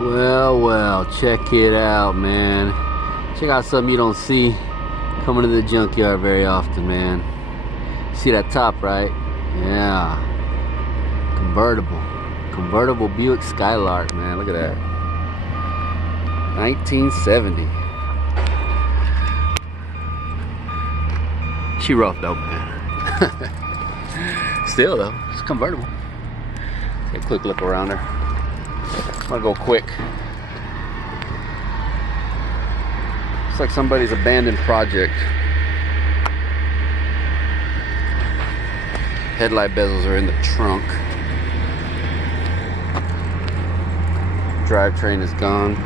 Well, check it out, man. Check out something you don't see coming to the junkyard very often, man. See that top, right? Yeah. Convertible Buick Skylark, man. Look at that. 1970. She rough though, man. Still though, it's convertible. Take a quick look around her. I'm gonna go quick. It's like somebody's abandoned project. Headlight bezels are in the trunk. Drivetrain is gone.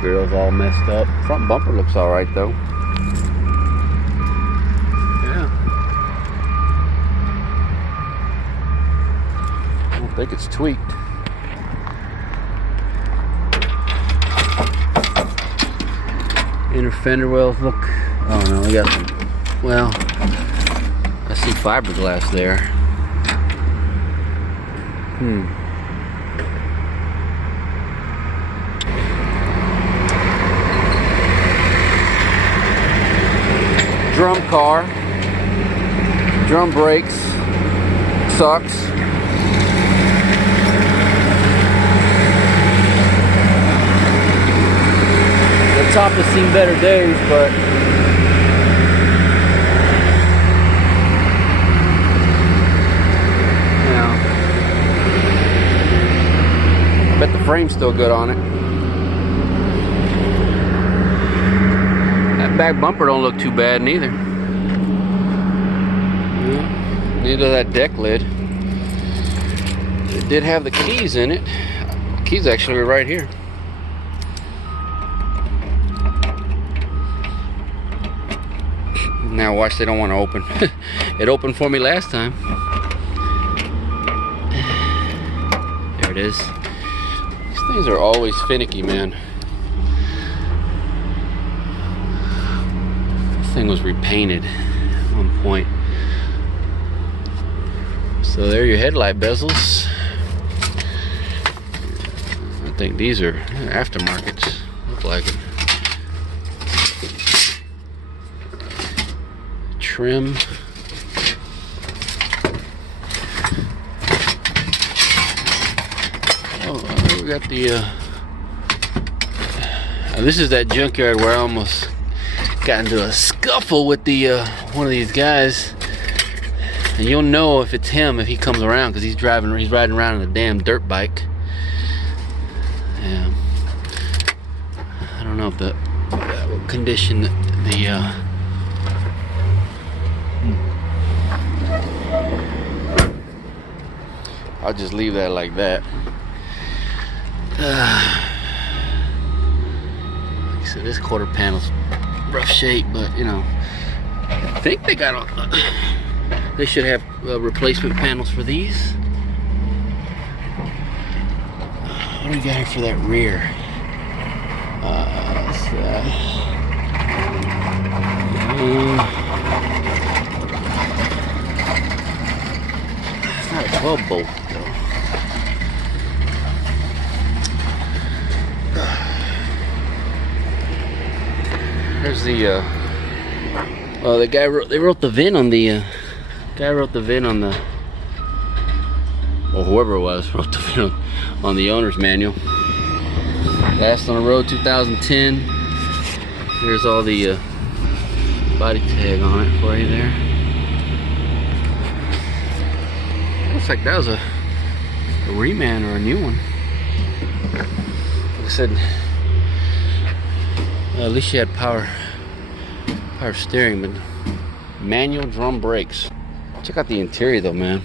Grill's all messed up. Front bumper looks all right though. Yeah. I don't think it's tweaked. Inner fender wells look. Oh no, we got some. Well, I see fiberglass there. Drum car. Drum brakes. Sucks. The top has seen better days, but I bet the frame's still good on it. That back bumper don't look too bad neither. Neither that deck lid. It did have the keys in it. The keys actually were right here. Now watch, they don't want to open. It opened for me last time. There it is. These things are always finicky, man. This thing was repainted at one point. So there are your headlight bezels. I think these are aftermarkets. Look like it. Trim. Oh, we got the this is that junkyard where I almost got into a scuffle with the one of these guys, and you'll know if it's him if he comes around, because he's riding around on a damn dirt bike. Yeah, I don't know if what condition the I'll just leave that like that. Like I said, this quarter panel's rough shape, but you know, I think they got they should have replacement panels for these. What do we got here for that rear? It's not a 12 bolt though. There's the guy wrote. They wrote the VIN on the guy wrote the VIN on the, or whoever it was wrote the VIN on the owner's manual. Last on the road 2010. Here's all the body tag on it for you there. Looks like that was a reman or a new one. Like I said, at least she had power steering, but manual drum brakes. Check out the interior though, man.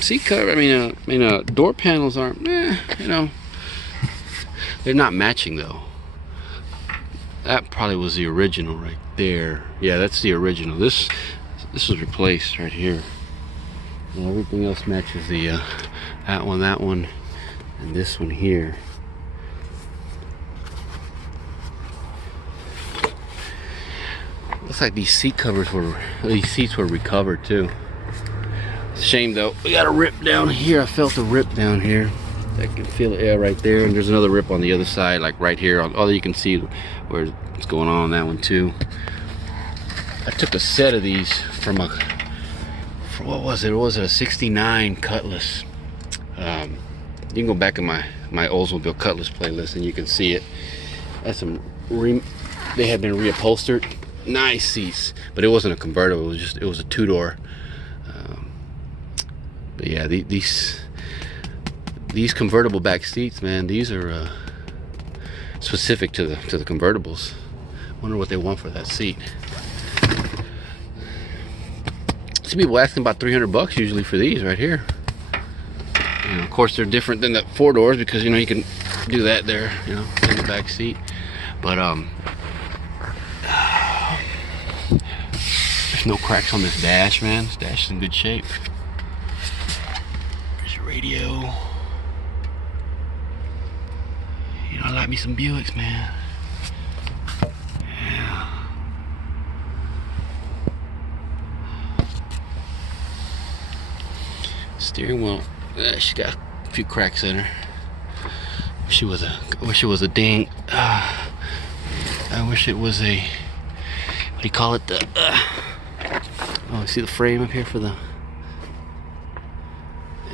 Seat cover, I mean, door panels aren't, you know, they're not matching though. That probably was the original right there. Yeah, that's the original. This was replaced right here. And everything else matches the that one, and this one here. Looks like these seats were recovered too. It's a shame though. We got a rip down here. I felt a rip down here. I can feel it, yeah, right there. And there's another rip on the other side, like right here. Although you can see where it's going on that one too. I took a set of these from what was it? Was it a '69 Cutlass? You can go back in my Oldsmobile Cutlass playlist and you can see it. That's they had been reupholstered. Nice seats, but it wasn't a convertible. It was a two-door. But yeah, these convertible back seats, man, these are specific to the convertibles. Wonder what they want for that seat. Some people asking about $300 usually for these right here. You know, of course, they're different than the four doors because you know you can do that there, you know, in the back seat. But there's no cracks on this dash, man. This dash is in good shape. There's your radio. You know, I like me some Buicks, man. Yeah. Steering wheel. She got a few cracks in her. Wish it was a ding. I wish it was a, what do you call it? Oh, see the frame up here for the,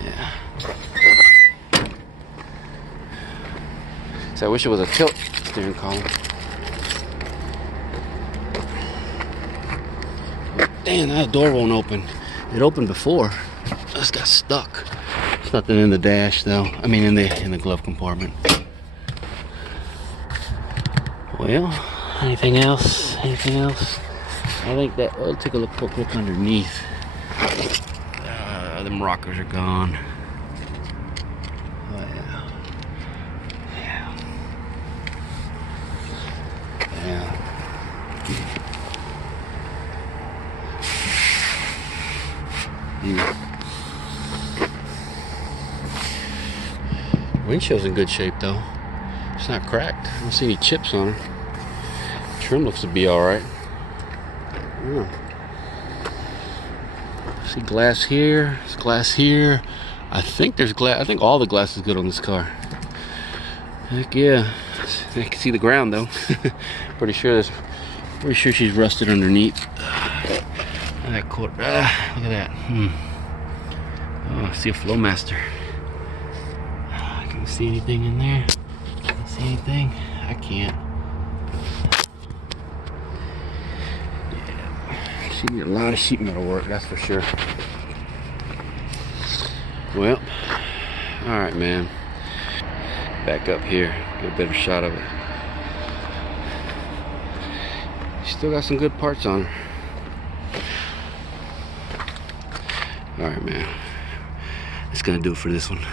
yeah. So I wish it was a tilt steering column. Damn, that door won't open. It opened before. I just got stuck. There's nothing in the dash though. I mean in the glove compartment. Well, anything else? Anything else? I think that, we'll take a quick look underneath. Them rockers are gone. Oh yeah. Yeah. Yeah. Windshield's in good shape though. It's not cracked. I don't see any chips on her. Trim looks to be alright. Yeah. See glass here. There's glass here. I think there's glass. I think all the glass is good on this car. Heck yeah. I can see the ground though. Pretty sure she's rusted underneath. That quarter. Look at that. Oh, I see a Flowmaster. Can you see anything in there? Can you see anything? I can't. Yeah. She need a lot of sheet metal work, that's for sure. Well, alright, man. Back up here. Get a better shot of it. Still got some good parts on her. Alright, man. That's gonna do it for this one.